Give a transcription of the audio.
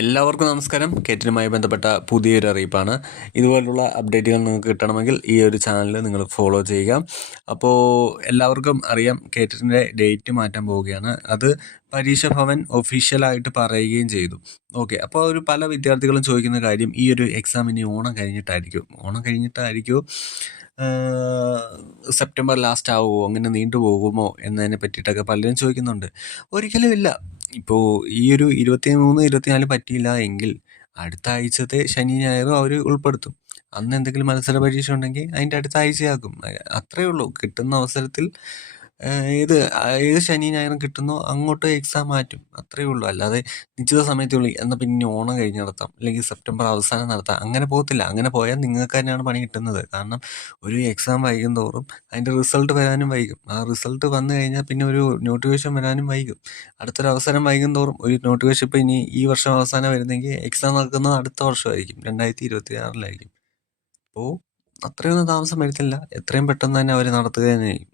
എല്ലാവർക്കും നമസ്കാരം. കേറ്റിനുമായി ബന്ധപ്പെട്ട പുതിയൊരു അറിയിപ്പാണ്. ഇതുപോലുള്ള അപ്ഡേറ്റുകൾ നിങ്ങൾക്ക് കിട്ടണമെങ്കിൽ ഈ ഒരു ചാനൽ നിങ്ങൾ ഫോളോ ചെയ്യുക. അപ്പോൾ എല്ലാവർക്കും അറിയാം കേറ്ററിന്റെ ഡേറ്റ് മാറ്റാൻ പോവുകയാണ്. അത് പരീക്ഷ ഭവൻ ഒഫീഷ്യലായിട്ട് പറയുകയും ചെയ്തു. ഓക്കെ അപ്പോൾ ഒരു പല വിദ്യാർത്ഥികളും ചോദിക്കുന്ന കാര്യം ഈ ഒരു എക്സാം ഇനി ഓണം കഴിഞ്ഞിട്ടായിരിക്കും. ഓണം കഴിഞ്ഞിട്ടായിരിക്കും? സെപ്റ്റംബർ ലാസ്റ്റ് ആവുമോ? അങ്ങനെ നീണ്ടു പോകുമോ എന്നതിനെ പറ്റിയിട്ടൊക്കെ പലരും ചോദിക്കുന്നുണ്ട്. ഒരിക്കലും ഇല്ല. ഇപ്പോൾ ഈ ഒരു ഇരുപത്തി മൂന്ന് ഇരുപത്തിനാല് പറ്റിയില്ല എങ്കിൽ അടുത്ത ആഴ്ചത്തെ ശനി ഞായറും അവർ ഉൾപ്പെടുത്തും. അന്ന് എന്തെങ്കിലും മത്സര പരീക്ഷ ഉണ്ടെങ്കിൽ അതിന്റെ അടുത്ത ആഴ്ചയാക്കും. അത്രയേ ഉള്ളൂ. കിട്ടുന്ന അവസരത്തിൽ ഏത് ഏത് ശനി ഞായറും കിട്ടുന്നോ അങ്ങോട്ട് എക്സാം മാറ്റും. അത്രയേ ഉള്ളൂ. അല്ലാതെ നിശ്ചിത സമയത്തുള്ളിൽ എന്നാൽ പിന്നെ ഓണം കഴിഞ്ഞ് നടത്താം. അല്ലെങ്കിൽ സെപ്റ്റംബർ അവസാനം നടത്താം. അങ്ങനെ പോകത്തില്ല. അങ്ങനെ പോയാൽ നിങ്ങൾക്ക് തന്നെയാണ് പണി കിട്ടുന്നത്. കാരണം ഒരു എക്സാം വൈകും തോറും അതിന്റെ റിസൾട്ട് വരാനും വൈകും. ആ റിസൾട്ട് വന്നു കഴിഞ്ഞാൽ പിന്നെ ഒരു നോട്ടിഫിക്കേഷൻ വരാനും വൈകും. അടുത്തൊരു അവസരം വൈകും തോറും ഒരു നോട്ടിഫിക്കേഷൻ ഇപ്പോൾ ഇനി ഈ വർഷം അവസാനം വരുന്നെങ്കിൽ എക്സാം നടക്കുന്നത് അടുത്ത വർഷമായിരിക്കും. രണ്ടായിരത്തി ഇരുപത്തി ആറിലായിരിക്കും അപ്പോൾ അത്രയൊന്നും താമസം വരുത്തില്ല. എത്രയും പെട്ടെന്ന് തന്നെ അവർ നടത്തുക തന്നെ ചെയ്യും.